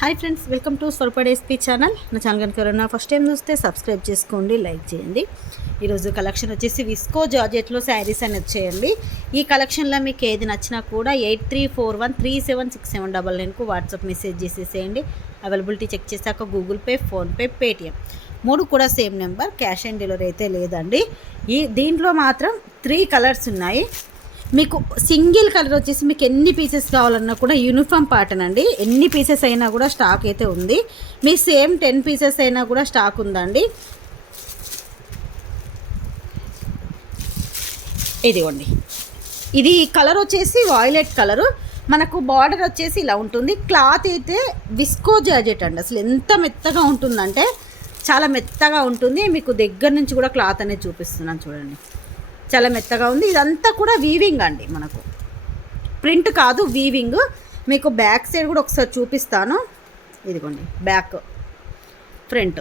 Hi friends, welcome to స్వల్ప SP channel. నా channel కనుక ఎవరైనా ఫస్ట్ టైం చూస్తే సబ్స్క్రైబ్ చేసుకోండి, లైక్ చేయండి. ఈరోజు కలెక్షన్ వచ్చేసి విస్కో జార్జెట్లో శారీస్ అని వచ్చేయండి. ఈ కలెక్షన్లో మీకు ఏది నచ్చినా కూడా 8341376799కు వాట్సాప్ మెసేజ్ చేసేసేయండి. అవైలబిలిటీ చెక్ చేశాక గూగుల్ పే, ఫోన్పే, పేటిఎం 3 కూడా same number. Cash on delivery అయితే లేదండి. దీంట్లో మాత్రం 3 కలర్స్ ఉన్నాయి. మీకు సింగిల్ కలర్ వచ్చేసి మీకు ఎన్ని పీసెస్ కావాలన్నా కూడా యూనిఫామ్ ప్యాటర్న్ అండి. ఎన్ని పీసెస్ అయినా కూడా స్టాక్ అయితే ఉంది. మీ సేమ్ 10 పీసెస్ అయినా కూడా స్టాక్ ఉందండి. ఇదిగోండి, ఇది కలర్ వచ్చేసి వాయిలెట్ కలరు. మనకు బార్డర్ వచ్చేసి ఇలా ఉంటుంది. క్లాత్ అయితే విస్కో జార్జెట్ అండి. అసలు ఎంత మెత్తగా ఉంటుందంటే చాలా మెత్తగా ఉంటుంది. మీకు దగ్గర నుంచి కూడా క్లాత్ అనేది చూపిస్తున్నాను చూడండి, చాలా మెత్తగా ఉంది. ఇదంతా కూడా వీవింగ్ అండి, మనకు ప్రింట్ కాదు, వీవింగ్. మీకు బ్యాక్ సైడ్ కూడా ఒకసారి చూపిస్తాను. ఇదిగోండి బ్యాక్, ఫ్రంట్,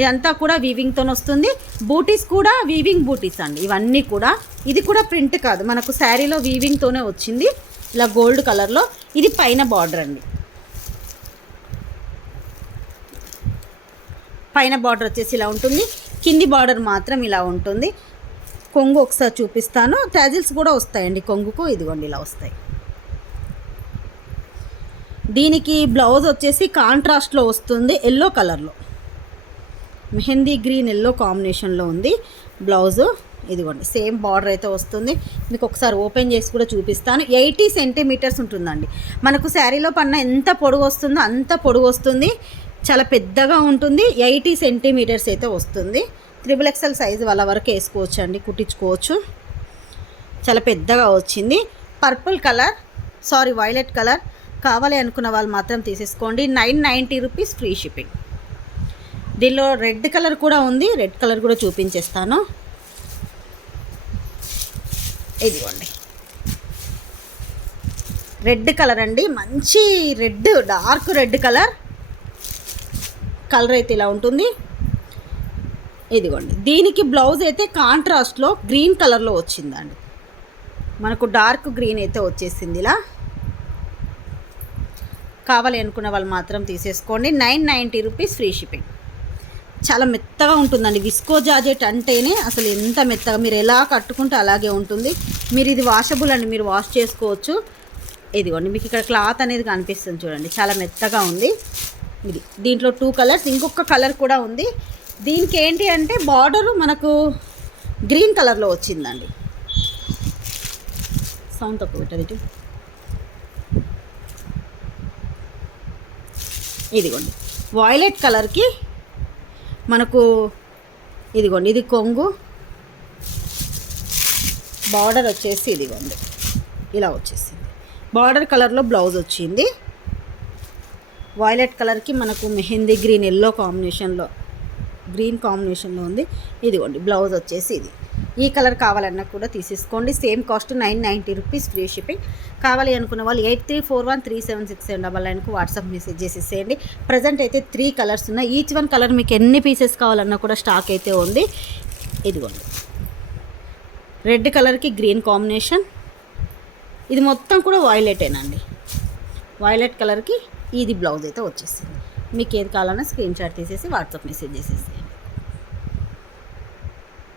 ఇదంతా కూడా వీవింగ్తో వస్తుంది. బూటీస్ కూడా వీవింగ్ బూటీస్ అండి ఇవన్నీ కూడా. ఇది కూడా ప్రింట్ కాదు, మనకు శారీలో వీవింగ్తోనే వచ్చింది, ఇలా గోల్డ్ కలర్లో. ఇది పైన బార్డర్ అండి. పైన బార్డర్ వచ్చేసి ఇలా ఉంటుంది, కింది బార్డర్ మాత్రం ఇలా ఉంటుంది. కొంగు ఒకసారి చూపిస్తాను. టాజిల్స్ కూడా వస్తాయండి కొంగుకు. ఇదిగోండి ఇలా వస్తాయి. దీనికి బ్లౌజ్ వచ్చేసి కాంట్రాస్ట్లో వస్తుంది, ఎల్లో కలర్లో, మెహందీ గ్రీన్ ఎల్లో కాంబినేషన్లో ఉంది బ్లౌజు. ఇదిగోండి సేమ్ బార్డర్ అయితే వస్తుంది. మీకు ఒకసారి ఓపెన్ చేసి కూడా చూపిస్తాను. 80 సెంటీమీటర్స్ ఉంటుందండి. మనకు శారీలో పన్న ఎంత పొడుగు వస్తుందో అంత పొడుగు వస్తుంది. చాలా పెద్దగా ఉంటుంది. 80 సెంటీమీటర్స్ అయితే వస్తుంది. 3XL సైజు వాళ్ళ వరకు వేసుకోవచ్చు అండి, కుట్టించుకోవచ్చు. చాలా పెద్దగా వచ్చింది. Purple colour, sorry violet colour కావాలి అనుకున్న వాళ్ళు మాత్రం తీసేసుకోండి. 990 రూపీస్ ఫ్రీ షిప్పింగ్. దీనిలో రెడ్ కలర్ కూడా ఉంది, రెడ్ కలర్ కూడా చూపించేస్తాను. ఇదిగోండి రెడ్ కలర్ అండి, మంచి red, dark red colour. Colour అయితే ఇలా ఉంటుంది. ఇదిగోండి, దీనికి బ్లౌజ్ అయితే కాంట్రాస్ట్లో గ్రీన్ కలర్లో వచ్చిందండి. మనకు డార్క్ గ్రీన్ అయితే వచ్చేసింది. ఇలా కావాలి అనుకున్న వాళ్ళు మాత్రం తీసేసుకోండి. 990 రూపీస్ ఫ్రీ షిప్పింగ్. చాలా మెత్తగా ఉంటుందండి. విస్కో జార్జెట్ అంటేనే అసలు ఎంత మెత్తగా, మీరు ఎలా కట్టుకుంటే అలాగే ఉంటుంది. మీరు ఇది వాషబుల్ అండి, మీరు వాష్ చేసుకోవచ్చు. ఇదిగోండి మీకు ఇక్కడ క్లాత్ అనేది కనిపిస్తుంది చూడండి, చాలా మెత్తగా ఉంది. ఇది దీంట్లో 2 కలర్స్, ఇంకొక కలర్ కూడా ఉంది. దీనికి ఏంటి అంటే బార్డరు మనకు గ్రీన్ కలర్లో వచ్చిందండి. సౌండ్ తక్కువ పెట్టదు. ఇదిగోండి వాయిలెట్ కలర్కి మనకు ఇదిగోండి, ఇది కొంగు, బార్డర్ వచ్చేసి ఇదిగోండి ఇలా వచ్చేసింది. బార్డర్ కలర్లో బ్లౌజ్ వచ్చింది. వాయిలెట్ కలర్కి మనకు మెహందీ గ్రీన్ ఎల్లో కాంబినేషన్లో, గ్రీన్ కాంబినేషన్లో ఉంది. ఇదిగోండి బ్లౌజ్ వచ్చేసి ఇది. ఈ కలర్ కావాలన్నా కూడా తీసేసుకోండి. Same cost 990 rupees free shipping. కావాలి అనుకున్న వాళ్ళు 8341376799కు వాట్సాప్ మెసేజ్ చేసేసేయండి. ప్రజెంట్ అయితే 3 కలర్స్ ఉన్నాయి. ఈచ్ వన్ కలర్ మీకు ఎన్ని పీసెస్ కావాలన్నా కూడా స్టాక్ అయితే ఉంది. ఇదిగోండి రెడ్ కలర్కి గ్రీన్ కాంబినేషన్. ఇది మొత్తం కూడా వాయిలెటేనండి. వాయిలెట్ కలర్కి ఇది బ్లౌజ్ అయితే వచ్చేసింది. మీకు ఏది కావాలన్నా స్క్రీన్ షాట్ తీసేసి వాట్సాప్ మెసేజ్ చేసేసి